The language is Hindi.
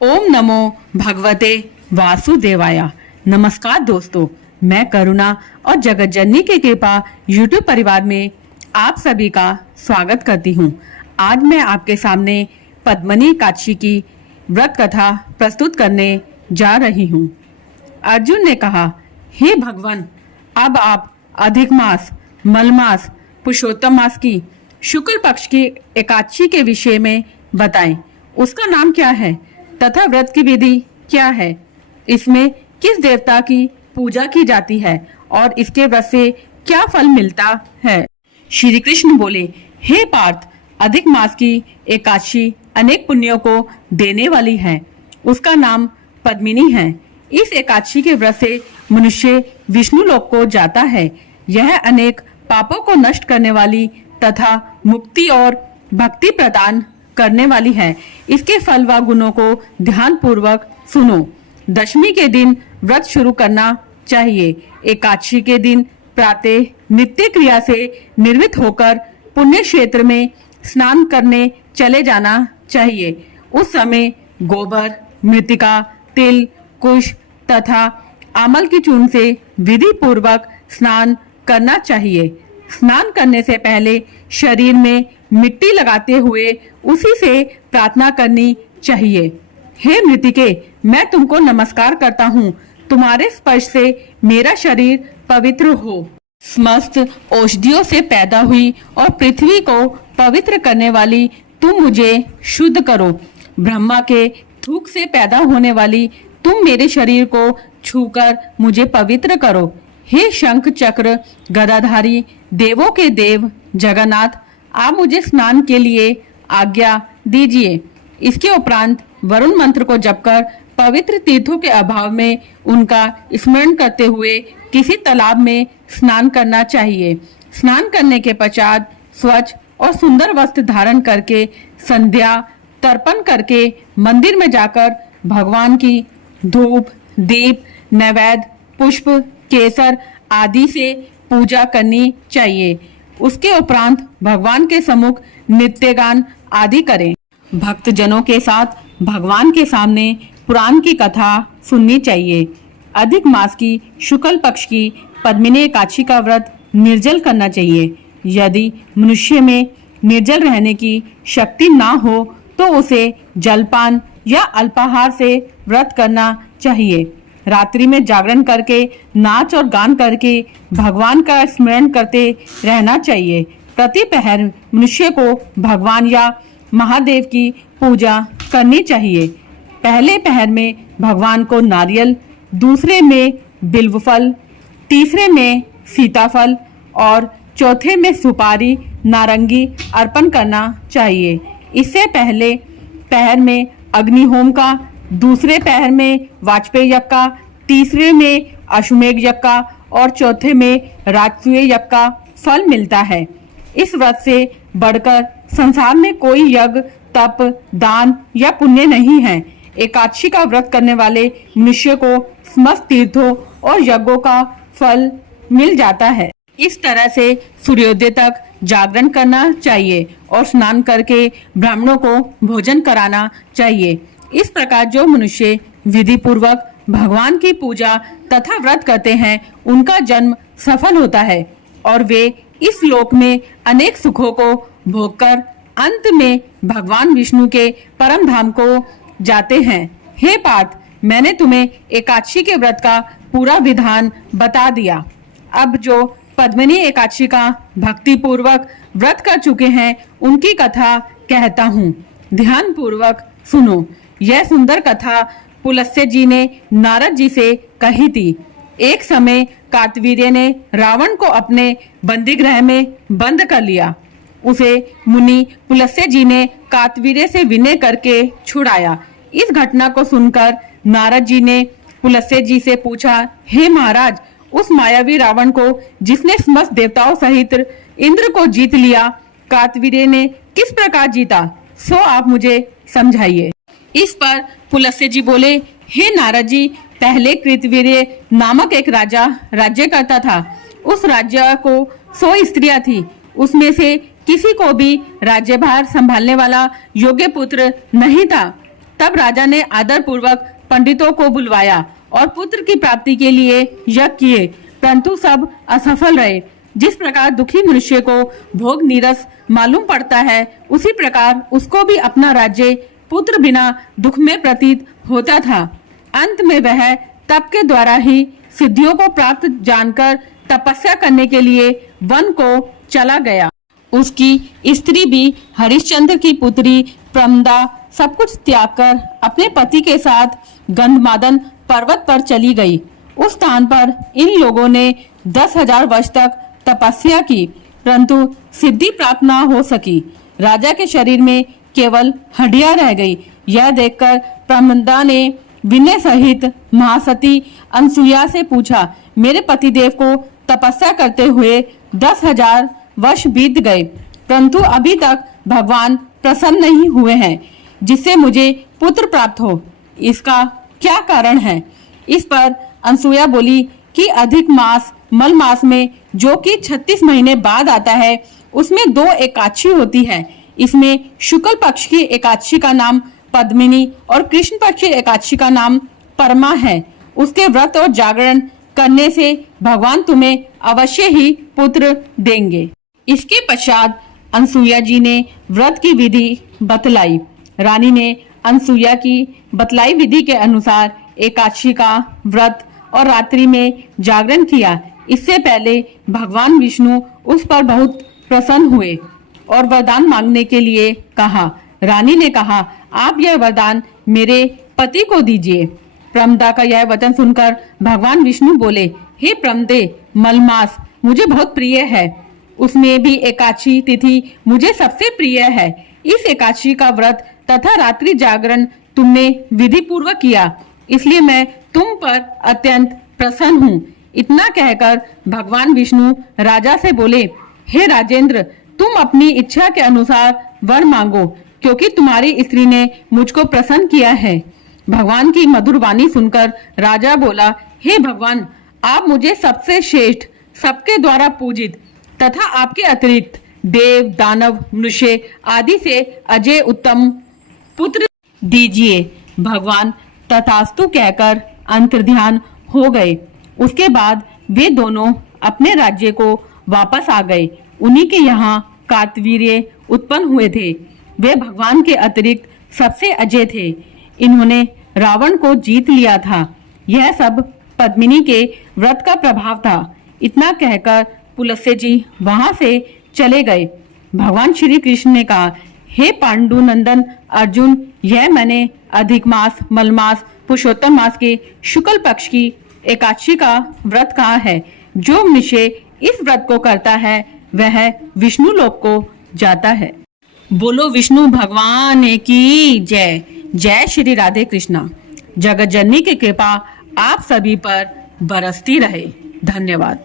ओम नमो भगवते वासुदेवाय। नमस्कार दोस्तों, मैं करुणा और जगत जननी की कृपा यूट्यूब परिवार में आप सभी का स्वागत करती हूँ। आज मैं आपके सामने पद्मिनी एकादशी की व्रत कथा प्रस्तुत करने जा रही हूँ। अर्जुन ने कहा, हे भगवान, अब आप अधिक मास, मलमास, पुरुषोत्तम मास की शुक्ल पक्ष की एकादशी के विषय में बताएं। उसका नाम क्या है तथा व्रत की विधि क्या है, इसमें किस देवता की पूजा की जाती है और इसके व्रत से क्या फल मिलता है। श्री कृष्ण बोले, हे पार्थ, अधिक मास की एकादशी अनेक पुण्यों को देने वाली है। उसका नाम पद्मिनी है। इस एकादशी के व्रत से मनुष्य विष्णु लोक को जाता है। यह अनेक पापों को नष्ट करने वाली तथा मुक्ति और भक्ति प्रदान करने वाली है। इसके फल व गुणों को ध्यान पूर्वक सुनो। दशमी के दिन व्रत शुरू करना चाहिए। एकादशी के दिन प्रातः नित्य क्रिया से निर्वृत्त होकर पुण्य क्षेत्र में स्नान करने चले जाना चाहिए। उस समय गोबर, मृतिका, तिल, कुश तथा आमल की चूर्ण से विधि पूर्वक स्नान करना चाहिए। स्नान करने से पहले शरीर में मिट्टी लगाते हुए उसी से प्रार्थना करनी चाहिए। हे मृतिके, मैं तुमको नमस्कार करता हूँ। तुम्हारे स्पर्श से मेरा शरीर पवित्र हो। समस्त औषधियों से पैदा हुई और पृथ्वी को पवित्र करने वाली तुम मुझे शुद्ध करो। ब्रह्मा के थूक से पैदा होने वाली तुम मेरे शरीर को छूकर मुझे पवित्र करो। हे शंख चक्र गदाधारी देवों के देव जगन्नाथ, आप मुझे स्नान के लिए आज्ञा दीजिए। इसके उपरांत वरुण मंत्र को जपकर पवित्र तीर्थों के अभाव में उनका स्मरण करते हुए किसी तालाब में स्नान करना चाहिए। स्नान करने के पश्चात स्वच्छ और सुंदर वस्त्र धारण करके संध्या तर्पण करके मंदिर में जाकर भगवान की धूप, दीप, नैवेद्य, पुष्प, केसर आदि से पूजा करनी चाहिए। उसके उपरांत भगवान के सम्मुख नित्य गान आदि करें। भक्त जनों के साथ भगवान के सामने पुराण की कथा सुननी चाहिए। अधिक मास की शुक्ल पक्ष की पद्मिनी एकादशी का व्रत निर्जल करना चाहिए। यदि मनुष्य में निर्जल रहने की शक्ति ना हो तो उसे जलपान या अल्पाहार से व्रत करना चाहिए। रात्रि में जागरण करके नाच और गान करके भगवान का स्मरण करते रहना चाहिए। प्रति पहर मनुष्य को भगवान या महादेव की पूजा करनी चाहिए। पहले पहर में भगवान को नारियल, दूसरे में बिल्व फल, तीसरे में सीताफल और चौथे में सुपारी, नारंगी अर्पण करना चाहिए। इससे पहले पहर में अग्निहोम का, दूसरे पहर में वाजपेय यज्ञ का, तीसरे में अश्वमेघ यज्ञ का और चौथे में राजसूय यज्ञ का फल मिलता है। इस व्रत से बढ़कर संसार में कोई यज्ञ, तप, दान या पुण्य नहीं है। एकादशी का व्रत करने वाले मनुष्य को समस्त तीर्थों और यज्ञों का फल मिल जाता है। इस तरह से सूर्योदय तक जागरण करना चाहिए और स्नान करके ब्राह्मणों को भोजन कराना चाहिए। इस प्रकार जो मनुष्य विधि पूर्वक भगवान की पूजा तथा व्रत करते हैं, उनका जन्म सफल होता है और वे इस लोक में अनेक सुखों को भोगकर अंत में भगवान विष्णु के परम धाम को जाते हैं। हे पार्थ, मैंने तुम्हें एकादशी के व्रत का पूरा विधान बता दिया। अब जो पद्मिनी एकादशी का भक्ति पूर्वक व्रत कर चुके हैं, उनकी कथा कहता हूँ। ध्यान पूर्वक सुनो। यह सुंदर कथा पुलस्त्य जी ने नारद जी से कही थी। एक समय कार्तवीर्य ने रावण को अपने बंदीगृह में बंद कर लिया। उसे मुनि पुलस्त्य जी ने कार्तवीर्य से विनय करके छुड़ाया। इस घटना को सुनकर नारद जी ने पुलस्त्य जी से पूछा, हे महाराज, उस मायावी रावण को जिसने समस्त देवताओं सहित इंद्र को जीत लिया, कार्तवीर्य ने किस प्रकार जीता, सो आप मुझे समझाइए। इस पर पुलस्त्य जी बोले, हे नारद जी, पहले कृतवीर्य नामक एक राजा राज्य करता था। उस राज्य को 100 स्त्रियां थी। उसमें से किसी को भी राज्यभार संभालने वाला योग्य पुत्र नहीं था। तब राजा ने आदर पूर्वक पंडितों को बुलवाया और पुत्र की प्राप्ति के लिए यज्ञ किए, परंतु सब असफल रहे। जिस प्रकार दुखी मनुष्य को भोग नीरस मालूम पड़ता है, उसी प्रकार उसको भी अपना राज्य पुत्र बिना दुख में प्रतीत होता था। अंत में वह तप के द्वारा ही सिद्धियों को प्राप्त जानकर तपस्या करने के लिए वन को चला गया। उसकी स्त्री भी हरिश्चंद्र की पुत्री प्रमदा सब कुछ त्याग कर अपने पति के साथ गंधमादन पर्वत पर चली गई। उस स्थान पर इन लोगों ने 10,000 वर्ष तक तपस्या की, परंतु सिद्धि प्राप्त न हो सकी। राजा के शरीर में केवल हड्डियां रह गई। यह देखकर प्रमदा ने विनय सहित महासती अनसुईया से पूछा, मेरे पतिदेव को तपस्या करते हुए 10,000 वर्ष बीत गए, परंतु अभी तक भगवान प्रसन्न नहीं हुए हैं जिससे मुझे पुत्र प्राप्त हो। इसका क्या कारण है? इस पर अनसुईया बोली कि अधिक मास मल मास में, जो कि 36 महीने बाद आता है, उसमें 2 एकादशी होती है। इसमें शुक्ल पक्ष की एकादशी का नाम पद्मिनी और कृष्ण पक्ष की एकादशी का नाम परमा है। उसके व्रत और जागरण करने से भगवान तुम्हें अवश्य ही पुत्र देंगे। इसके पश्चात अनसुईया जी ने व्रत की विधि बतलाई। रानी ने अनसुईया की बतलाई विधि के अनुसार एकादशी का व्रत और रात्रि में जागरण किया। इससे पहले भगवान विष्णु उस पर बहुत प्रसन्न हुए और वरदान मांगने के लिए कहा। रानी ने कहा, आप यह वरदान मेरे पति को दीजिए। प्रमदा का यह वचन सुनकर भगवान विष्णु बोले, हे प्रमदे, मलमास मुझे बहुत प्रिय है, उसमें भी एकादशी तिथि मुझे सबसे प्रिय है। इस एकादशी का व्रत तथा रात्रि जागरण तुमने विधि पूर्वक किया, इसलिए मैं तुम पर अत्यंत प्रसन्न हूँ। इतना कहकर भगवान विष्णु राजा से बोले, हे राजेंद्र, तुम अपनी इच्छा के अनुसार वर मांगो, क्योंकि तुम्हारी स्त्री ने मुझको प्रसन्न किया है। भगवान की मधुर वाणी सुनकर राजा बोला, हे भगवान, आप मुझे सबसे श्रेष्ठ, सबके द्वारा पूजित तथा आपके अतिरिक्त देव, दानव, मनुष्य आदि से अजय उत्तम पुत्र दीजिए। भगवान तथास्तु कहकर अंतर्ध्यान हो गए। उसके बाद वे दोनों अपने राज्य को वापस आ गए। उन्हीं के यहाँ कार्तवीर्य उत्पन्न हुए थे। वे भगवान के अतिरिक्त सबसे अजय थे। इन्होंने रावण को जीत लिया था। यह सब पद्मिनी के व्रत का प्रभाव था। इतना कहकर पुलस्त्य जी वहां से चले गए। भगवान श्री कृष्ण ने कहा, हे पांडुनंदन अर्जुन, यह मैंने अधिक मास, मलमास, पुरुषोत्तम मास के शुक्ल पक्ष की एकादशी का व्रत कहा है। जो मनुष्य इस व्रत को करता है वह विष्णु लोक को जाता है। बोलो विष्णु भगवान की जय। जय श्री राधे कृष्णा। जगत जननी की कृपा आप सभी पर बरसती रहे। धन्यवाद।